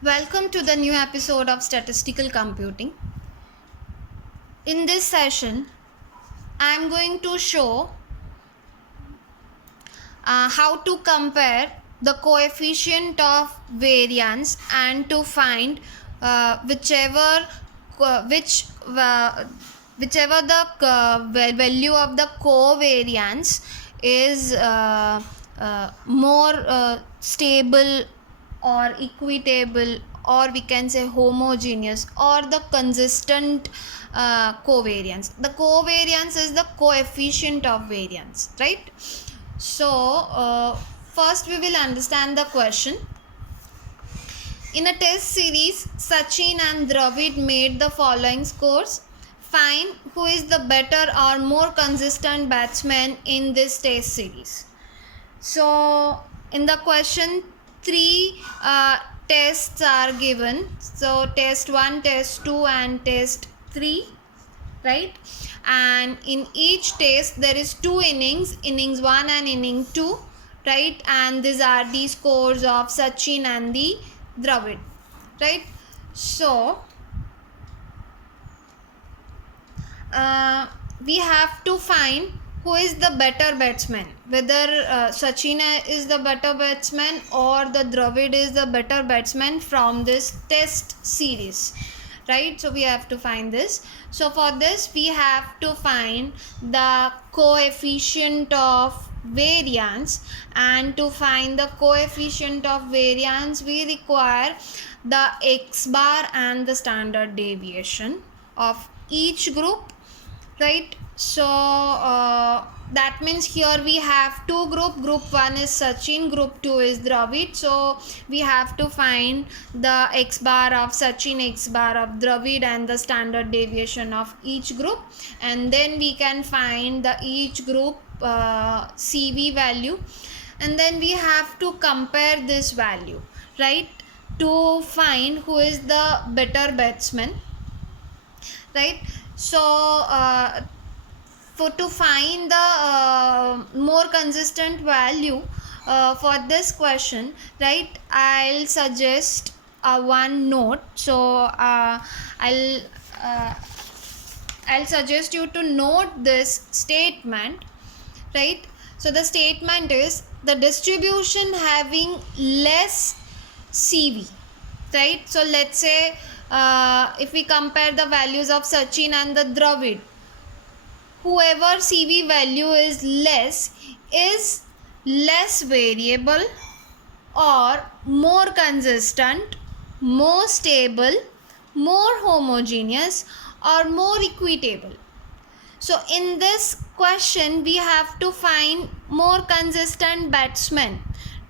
Welcome to the new episode of Statistical Computing. In this session, I am going to show how to compare the coefficient of variance and to find whichever which whichever the value of the covariance is more stable or equitable, or we can say homogeneous, or the consistent covariance. The covariance is the coefficient of variance, right? So first we will understand the question. In a test series, Sachin and Dravid made the following scores. Find who is the better or more consistent batsman in this test series. So in the question, three tests are given. So test 1, test 2 and test 3, right? And in each test there is two innings 1 and inning 2, right? And these are the scores of Sachin and the Dravid, right? So we have to find who is the better batsman, whether Sachin is the better batsman or the Dravid is the better batsman from this test series, right? So we have to find this. So for this we have to find the coefficient of variance, and to find the coefficient of variance we require the x bar and the standard deviation of each group, right? So that means here we have two group 1 is Sachin, group 2 is Dravid. So we have to find the x bar of Sachin, x bar of Dravid, and the standard deviation of each group, and then we can find the each group CV value, and then we have to compare this value, right, to find who is the better batsman, right? So for to find the more consistent value for this question, right, I'll suggest one note. So I'll uh, I'll suggest you to note this statement, right? So the statement is the distribution having less CV, right? So let's say if we compare the values of Sachin and the Dravid, whoever CV value is less variable or more consistent, more stable, more homogeneous, or more equitable. So in this question we have to find more consistent batsmen,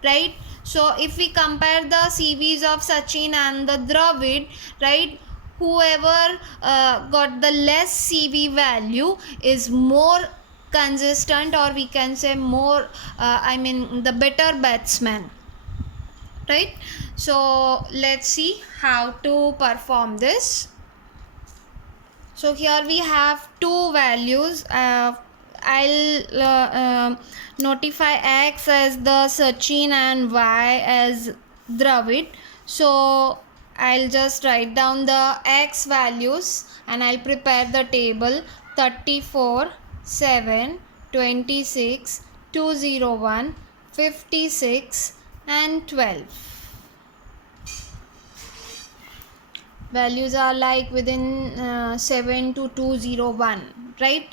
right? So if we compare the CVs of Sachin and the Dravid, right, whoever got the less CV value is more consistent, or we can say more the better batsman, right? So let's see how to perform this. So here we have two values. I'll notify X as the Sachin and Y as Dravid. So I'll just write down the X values and I'll prepare the table 34, 7, 26, 201, 56 and 12. Values are like within 7 to 201, right?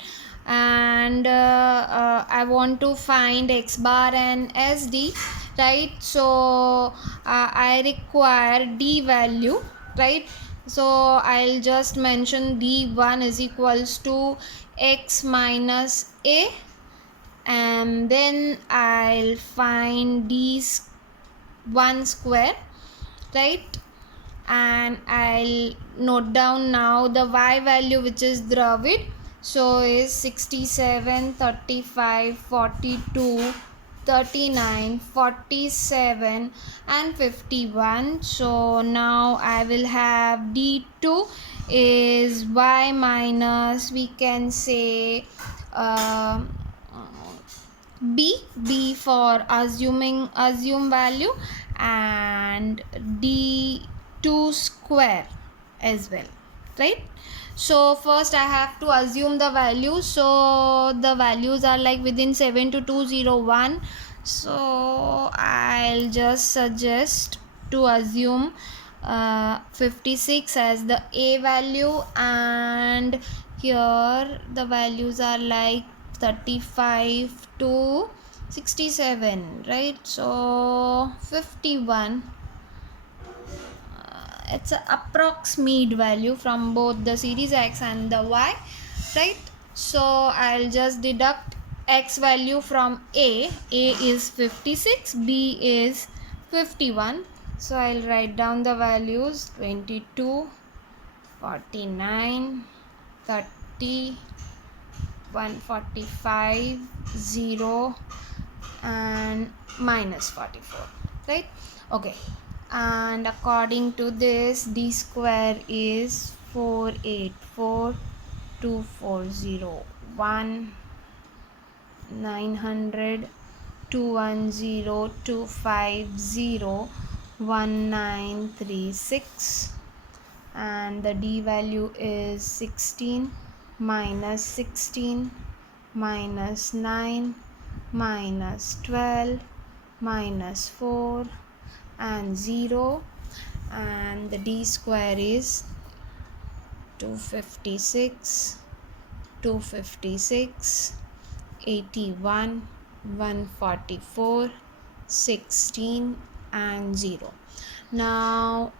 And I want to find x bar and SD, right? So I require D value, right? So I'll just mention D1 is equals to x minus A, and then I'll find D1 square, right? And I'll note down now the Y value, which is Dravid. So is 67, 35, 42, 39, 47 and 51. So now I will have D2 is Y minus, we can say B for assume value, and D 2 square as well, right? So first I have to assume the values. So the values are like within 72201. So I'll just suggest to assume 56 as the A value, and here the values are like 35 to 67, right? So 51, it's an approximate value from both the series x and the y, right? So I'll just deduct x value from A is 56, B is 51. So I'll write down the values: 22, 49, 30, 145, 0, and minus 44, right? Okay, and according to this, d square is 484,240,1, 900, 210, 250, 1936, and the d value is 16 minus 16 minus 9 minus 12 minus 4 and 0, and the d square is 256, 256, 81, 144, 16 and 0. Now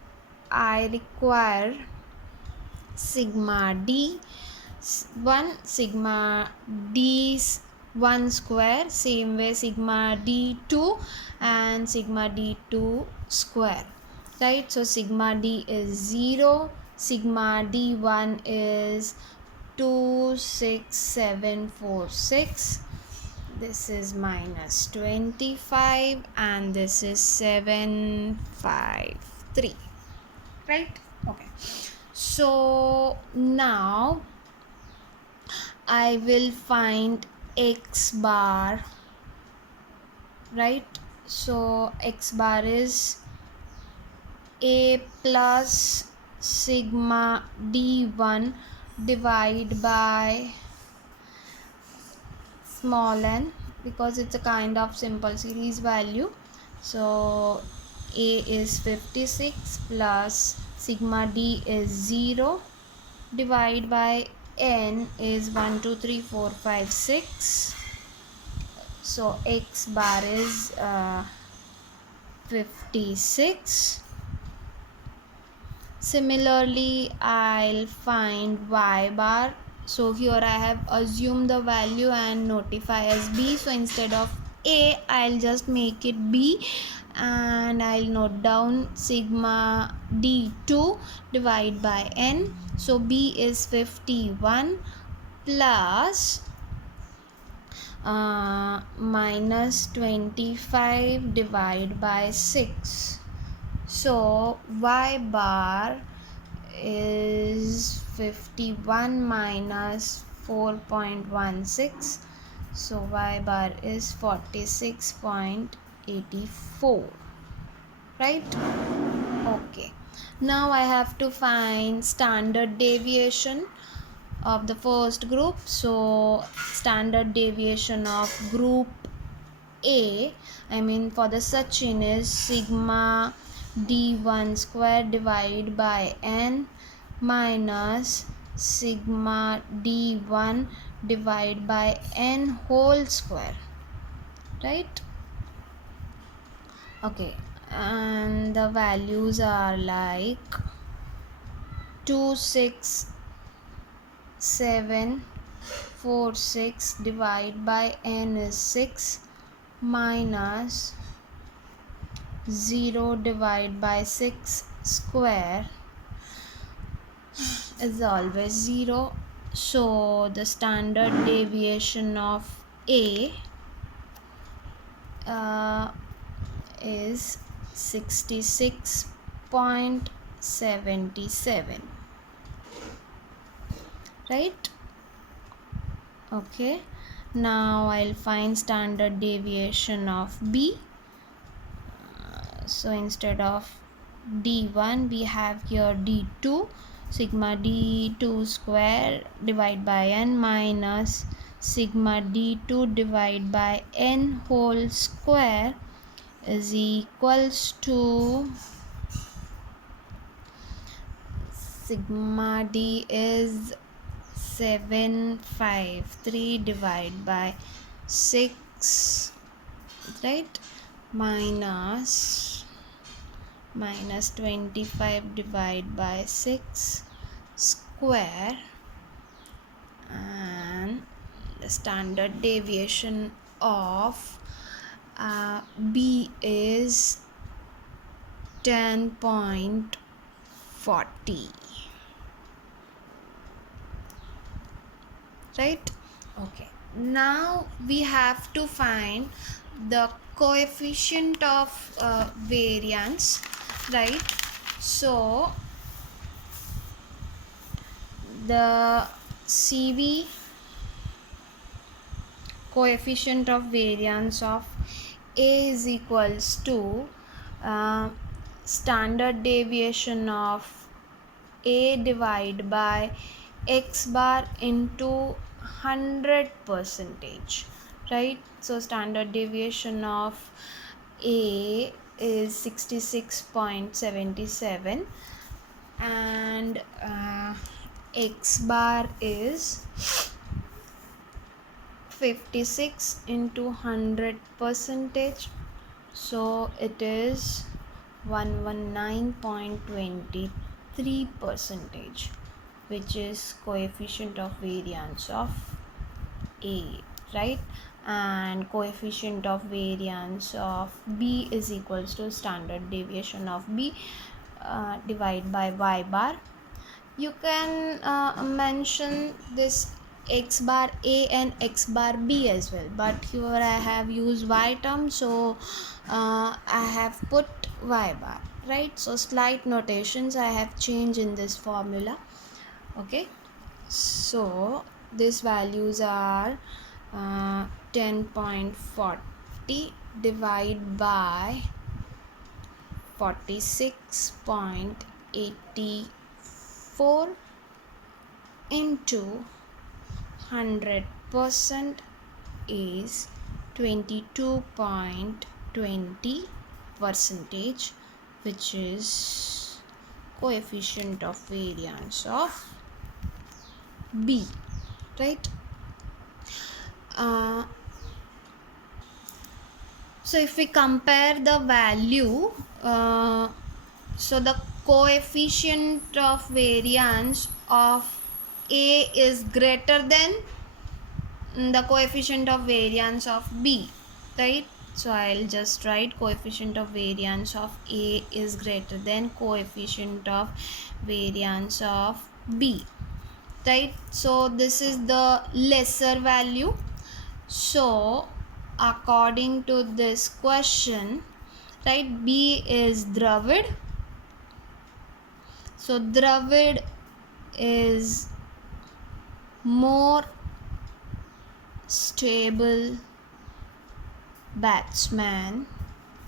I require sigma d 1, sigma d 1 square, same way sigma d2 and sigma d2 square, right? So sigma d is 0, sigma d1 is 26746, this is minus 25, and this is 753, right? Okay, so now I will find x bar, right? So x bar is A plus sigma d1 divided by small n, because it's a kind of simple series value. So A is 56 plus sigma d is 0 divided by n is 1 2 3 4 5 6. So x bar is 56. Similarly, I'll find y bar. So here I have assumed the value and notify as b. So instead of A, I'll just make it b, and I'll note down sigma d2 divided by n. So b is 51 plus minus 25 divided by 6. So y bar is 51 minus 4.16. So y bar is 46.84, right? Okay, now I have to find standard deviation of the first group. So standard deviation of group A, I mean for the Sachin, is sigma d1 square divided by n minus sigma d1 divided by n whole square, right? Okay, and the values are like 26746 divided by n is 6 minus 0 divided by 6 square is always 0. So the standard deviation of A is 66.77, right? Okay, now I'll find standard deviation of B. So instead of d1, we have here d2, sigma d2 square divided by n minus sigma d2 divided by n whole square is equals to sigma d is 753 divided by 6, right, minus 25 divided by 6 square, and the standard deviation of b is 10.40, right? Okay, now we have to find the coefficient of variance, right? So the CV, coefficient of variance of A, is equals to standard deviation of A divided by x bar into 100%, right? So standard deviation of A is 66.77 and x bar is 56 into 100%, so it is 119.23%, which is coefficient of variance of A, right? And coefficient of variance of B is equals to standard deviation of B divided by y bar. You can mention this x bar A and x bar B as well, but here I have used y term, so I have put y bar, right? So slight notations I have changed in this formula. Okay, so these values are 10.40 divided by 46.84 into 100% is 22.20%, which is coefficient of variance of B, right? So if we compare the value, so the coefficient of variance of A is greater than the coefficient of variance of B, right? So I'll just write coefficient of variance of A is greater than coefficient of variance of B, right? So this is the lesser value. So according to this question, right, B is Dravid. So Dravid is more stable batsman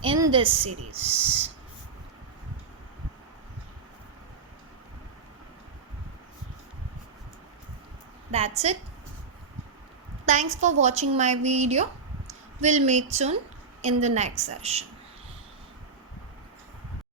in this series. That's it. Thanks for watching my video. We'll meet soon in the next session.